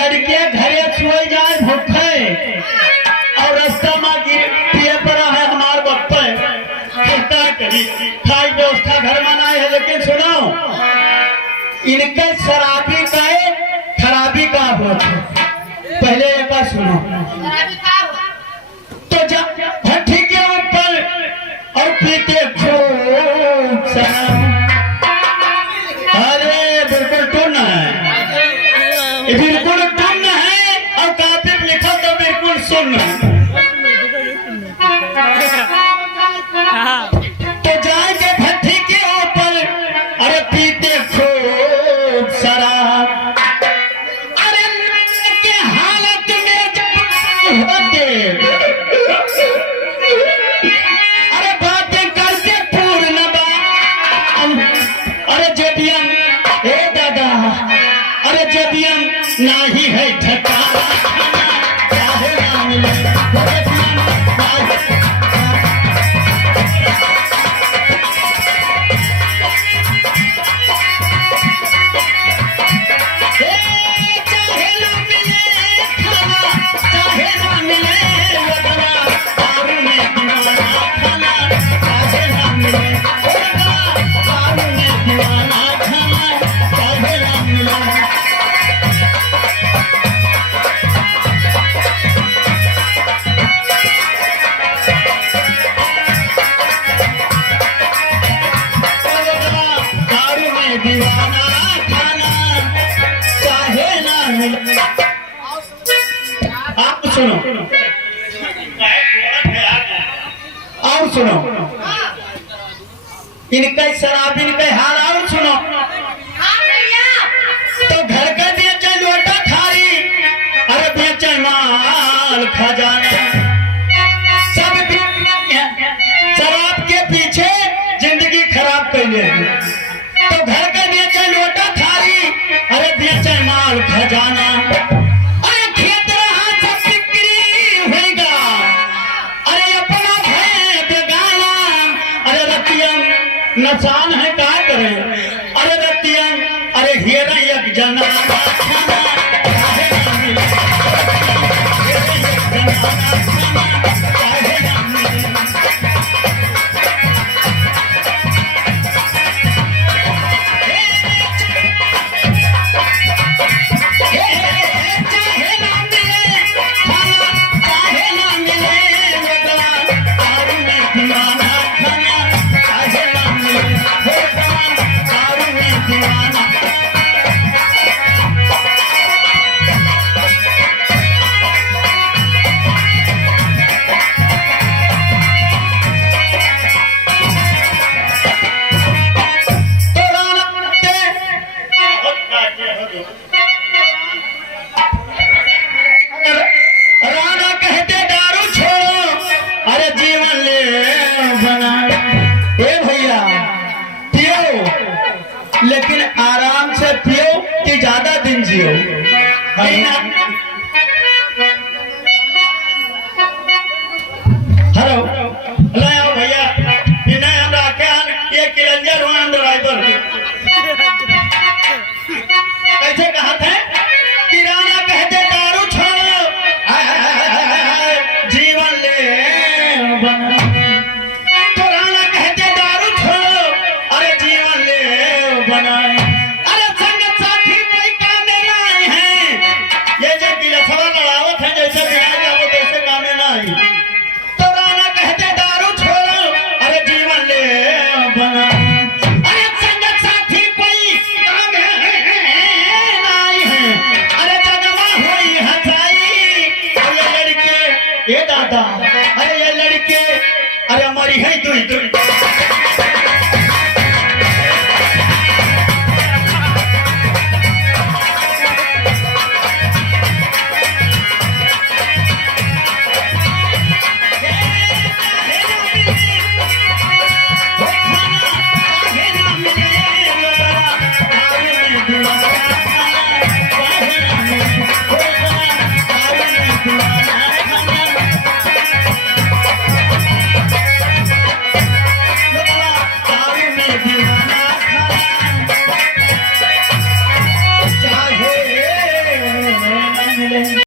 लड़के घरे सोई जाए भूखे और रास्ता में पिए पड़ा है हमार बप्पे क्या करी खाई व्यवस्था घर में नहीं है। लेकिन सुनो इनके शराबी का खराबी का होता पहले एक सुनो तो जब भट्टी के ऊपर और पीते खूब शराब। अरे बिल्कुल टून है बिल्कुल टून है और काफी लिखा तो बिल्कुल सुन। तो जाएंगे भट्टी के ऊपर अरे पीते खूब शराब। अरे के हालत में होते अरे बातें करके पूर्ण अरे जबियन ए दादा अरे जबियन नहीं है ठिकाना चाहे ना मिले आप सुनो और सुनो इनका शराब इनका हाल और सुनो। तो घर का बेचे लोटा थारी अरे बेचे माल खजाना सब शराब के पीछे जिंदगी खराब कर ले। तो घर का बेचे लोटा थारी अरे बेचे माल खजाना। नसान है क्या करे अरे रतियन अरे हेरा एक जना लेकिन आराम से पियो कि ज्यादा दिन जियो। हेलो हेलो भैया इन्हें हमरा क्या ये किरंजर हुआ ड्राइवर कैसे कहा थे किराना कहते दारू छोड़ो जीवन ले बना। अरे संग साथी कोई काम में नहीं है ये जो गिरफ्तार लड़ावत है जैसे बिहार जाओ तैसे काम में नहीं। तो राना कहते दारू छोड़ो अरे जीवन ले बना। अरे संग साथी कोई काम नहीं है अरे जगमा हुई हंसाई। ये लड़के ये दादा अरे ये लड़के अरे हमारी है दुई